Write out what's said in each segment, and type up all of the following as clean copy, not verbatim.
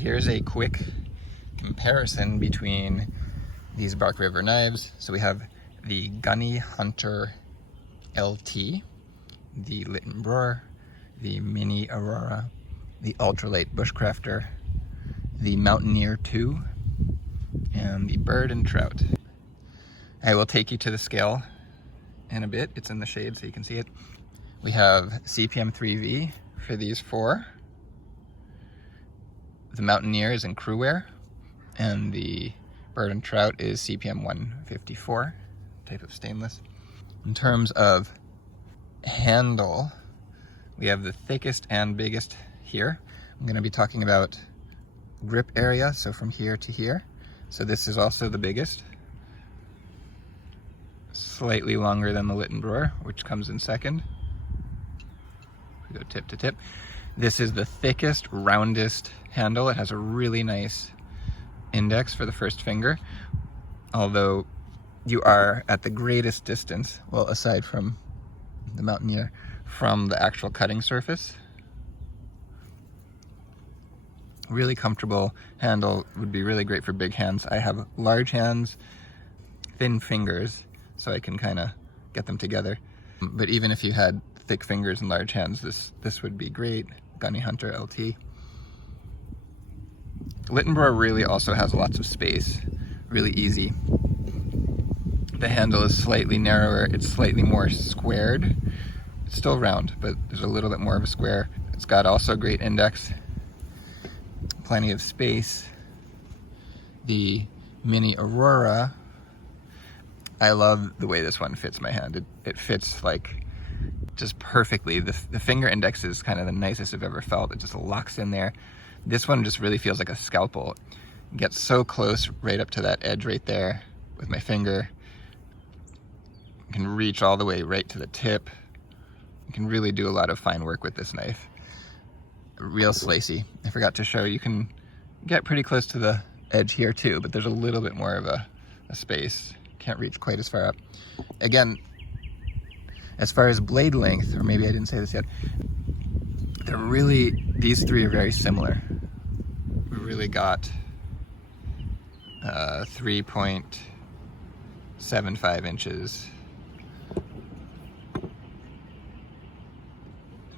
here's a quick comparison between these Bark River knives. So we have the Gunny Hunter LT, the Liten Bror, the Mini Aurora, the Lite Bushcrafter, the Mountaineer 2, and the Bird and Trout. I will take you to the scale in a bit. It's in the shade so you can see it. We have CPM 3V for these four. The Mountaineer is in crew wear, and the Bird and Trout is CPM 154 type of stainless. In terms of handle, we have the thickest and biggest here. I'm going to be talking about grip area, so from here to here. So this is also the biggest. Slightly longer than the Liten Bror, which comes in second. We go tip to tip. This is the thickest, roundest handle. It has a really nice index for the first finger, although you are at the greatest distance, well, aside from the Mountaineer, from the actual cutting surface. Really comfortable handle, would be really great for big hands. I have large hands, thin fingers, so I can kind of get them together. But even if you had thick fingers and large hands, this would be great. Gunny Hunter LT. Liten Bror really also has lots of space, really easy. The handle is slightly narrower, it's slightly more squared. It's still round, but there's a little bit more of a square. It's got also great index, plenty of space. The Mini Aurora, I love the way this one fits my hand. It fits like just perfectly. The finger index is kind of the nicest I've ever felt. It just locks in there. This one just really feels like a scalpel. It gets so close right up to that edge right there with my finger. I can reach all the way right to the tip. You can really do a lot of fine work with this knife. Real slicey. I forgot to show you can get pretty close to the edge here too, but there's a little bit more of a space. Can't reach quite as far up. Again, as far as blade length, or maybe I didn't say this yet, these three are very similar. We really got 3.75 inches.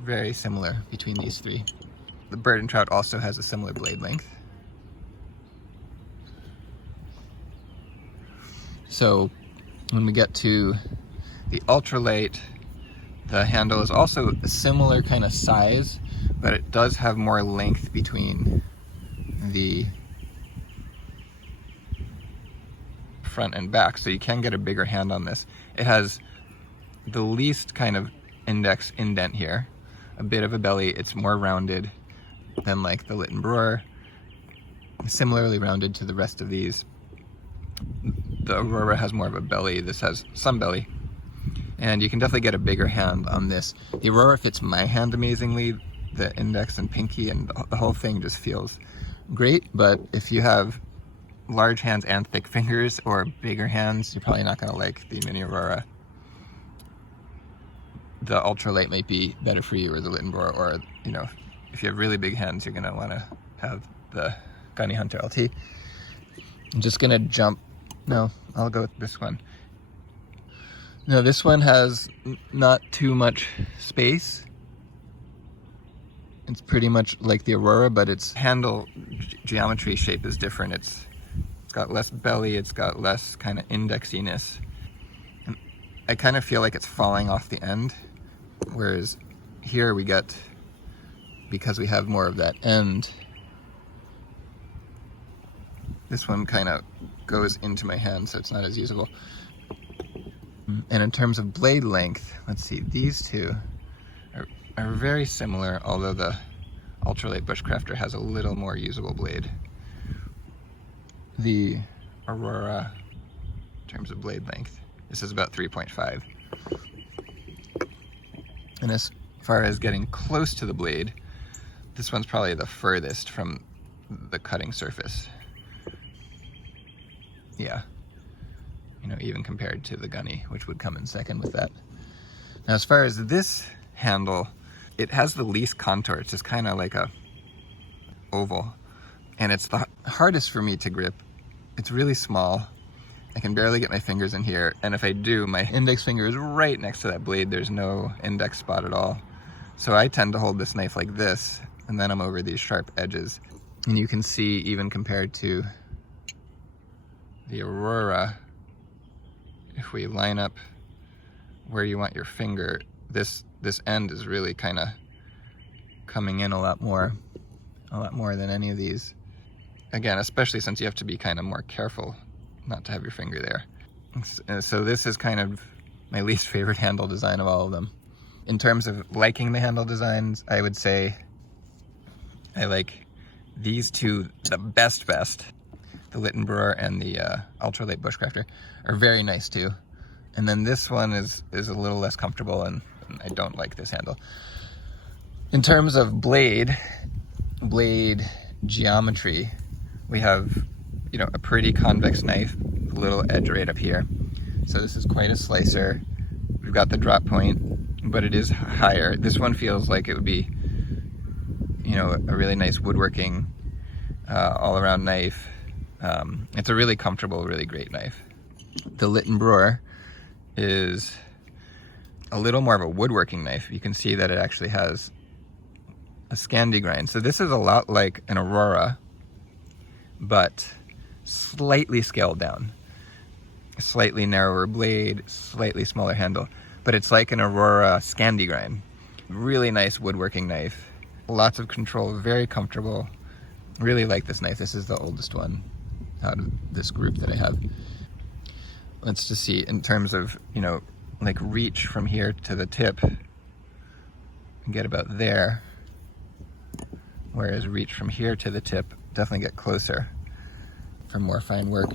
Very similar between these three. The Bird and Trout also has a similar blade length. So when we get to the ultralight, the handle is also a similar kind of size, but it does have more length between the front and back, so you can get a bigger hand on this. It has the least kind of index indent here, a bit of a belly. It's more rounded than like the Liten Bror, similarly rounded to the rest of these. The Aurora has more of a belly. This has some belly, and you can definitely get a bigger hand on this. The Aurora fits my hand amazingly. The index and pinky and the whole thing just feels great, but if you have large hands and thick fingers or bigger hands, you're probably not going to like the Mini Aurora. The ultralight might be better for you, or the Liten Bror, or you know, if you have really big hands, you're going to want to have the Gunny Hunter LT. I'm just going to jump. No, I'll go with this one. No, this one has not too much space. It's pretty much like the Aurora, but its handle geometry shape is different. It's got less belly, it's got less kind of indexiness. And I kind of feel like it's falling off the end, whereas here we get, because we have more of that end, this one kind of goes into my hand, so it's not as usable. And in terms of blade length, let's see, these two are very similar, although the Lite Bushcrafter has a little more usable blade. The Aurora, in terms of blade length, this is about 3.5. And as far as getting close to the blade, this one's probably the furthest from the cutting surface. Yeah, you know, even compared to the Gunny, which would come in second with that. Now, as far as this handle, it has the least contour. It's just kind of like a oval. and it's the hardest for me to grip. It's really small. I can barely get my fingers in here, and if I do, my index finger is right next to that blade. There's no index spot at all. So I tend to hold this knife like this, and then I'm over these sharp edges. And you can see, even compared to the Aurora, if we line up where you want your finger, this end is really kind of coming in a lot more than any of these. Again, especially since you have to be kind of more careful not to have your finger there. So this is kind of my least favorite handle design of all of them. In terms of liking the handle designs, I would say I like these two the best. The Liten Bror and the ultralight Bushcrafter are very nice too. And then this one is a little less comfortable, and I don't like this handle. In terms of blade geometry, we have, you know, a pretty convex knife, a little edge right up here. So this is quite a slicer. We've got the drop point, but it is higher. This one feels like it would be, you know, a really nice woodworking, all-around knife. It's a really comfortable, really great knife. The Liten Bror is a little more of a woodworking knife. You can see that it actually has a Scandi grind. So this is a lot like an Aurora, but slightly scaled down. A slightly narrower blade, slightly smaller handle, but it's like an Aurora Scandi grind. Really nice woodworking knife. Lots of control, very comfortable. Really like this knife. This is the oldest one out of this group that I have. Let's just see, in terms of, you know, like reach from here to the tip, get about there. Whereas reach from here to the tip, definitely get closer for more fine work.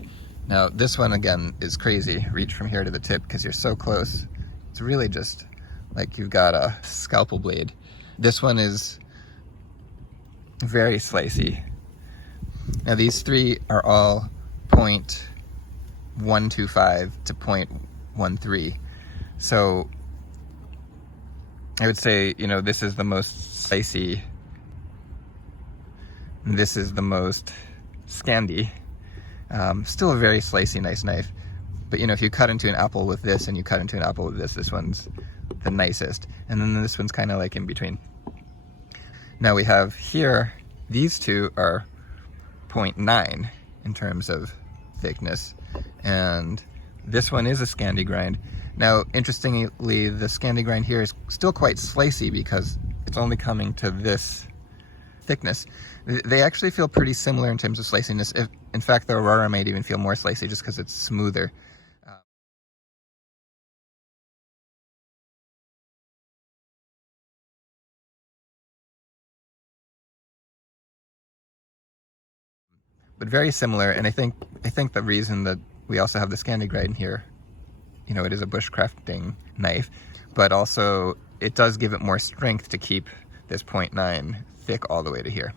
Now this one again is crazy, reach from here to the tip, because you're so close. It's really just like you've got a scalpel blade. This one is very slicey. Now these three are all 0.125 to 0.13. So I would say, you know, this is the most slicey. This is the most Scandi. Still a very slicey, nice knife. But you know, if you cut into an apple with this and you cut into an apple with this one's the nicest. And then this one's kind of like in between. Now we have here, these two are 0.9 in terms of thickness. And this one is a Scandi grind. Now, interestingly, the Scandi grind here is still quite slicey because it's only coming to this thickness. They actually feel pretty similar in terms of sliciness. In fact, the Aurora might even feel more slicey just because it's smoother. But very similar, and I think the reason that we also have the Scandi grind here, you know, it is a bushcrafting knife, but also it does give it more strength to keep this 0.9 thick all the way to here.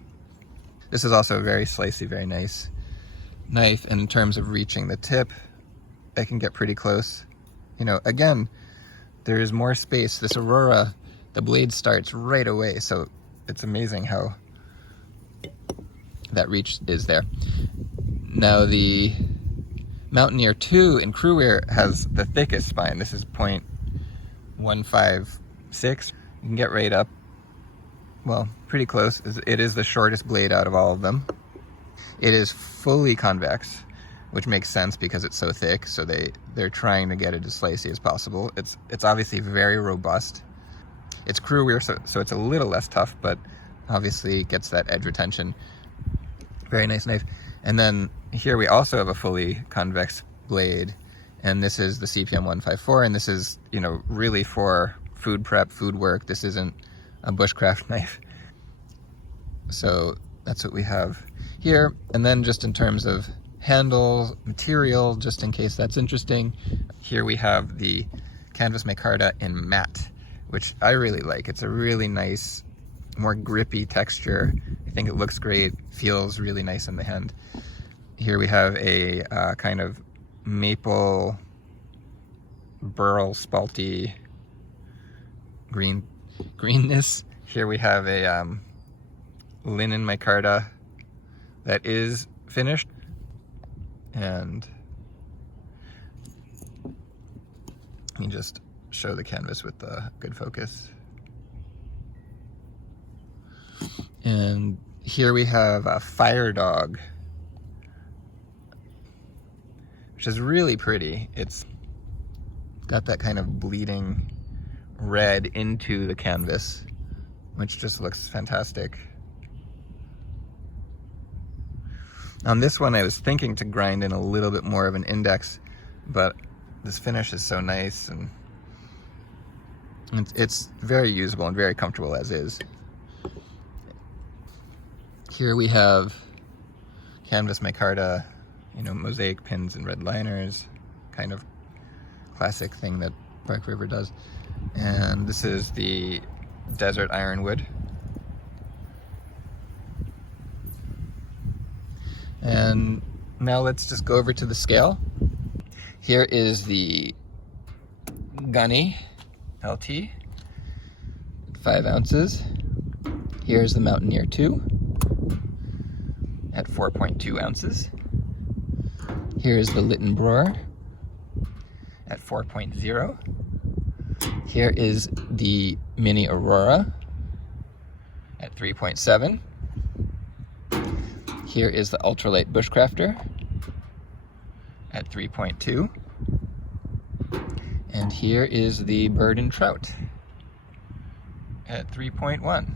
This is also a very slicey, very nice knife, and in terms of reaching the tip, I can get pretty close. You know, again, there is more space. This Aurora, the blade starts right away, so it's amazing how that reach is there. Now the Mountaineer 2 in crew wear has the thickest spine. This is 0.156. You can get right up, well, pretty close. It is the shortest blade out of all of them. It is fully convex, which makes sense because it's so thick, so they're trying to get it as slicey as possible. It's obviously very robust. It's crew wear, so it's a little less tough, but obviously gets that edge retention. Very nice knife. And then here we also have a fully convex blade, and this is the CPM 154, and this is, you know, really for food prep, food work. This isn't a bushcraft knife. So that's what we have here. And then just in terms of handle material, just in case that's interesting, here we have the canvas micarta in matte, which I really like. It's a really nice, more grippy texture. I think it looks great, feels really nice in the hand. Here we have a kind of maple Burl spalty greenness. Here we have a linen micarta that is finished. And let me just show the canvas with the good focus. And here we have a fire dog, which is really pretty. It's got that kind of bleeding red into the canvas, which just looks fantastic. On this one, I was thinking to grind in a little bit more of an index, but this finish is so nice, and it's very usable and very comfortable as is. Here we have canvas micarta, you know, mosaic pins and red liners, kind of classic thing that Bark River does. And this is the desert ironwood. And now let's just go over to the scale. Here is the Gunny LT, 5 ounces. Here's the Mountaineer 2 at 4.2 ounces. Here's the Liten Bror at 4.0. Here is the mini Aurora at 3.7. Here is the Lite Bushcrafter at 3.2. And here is the bird and trout at 3.1.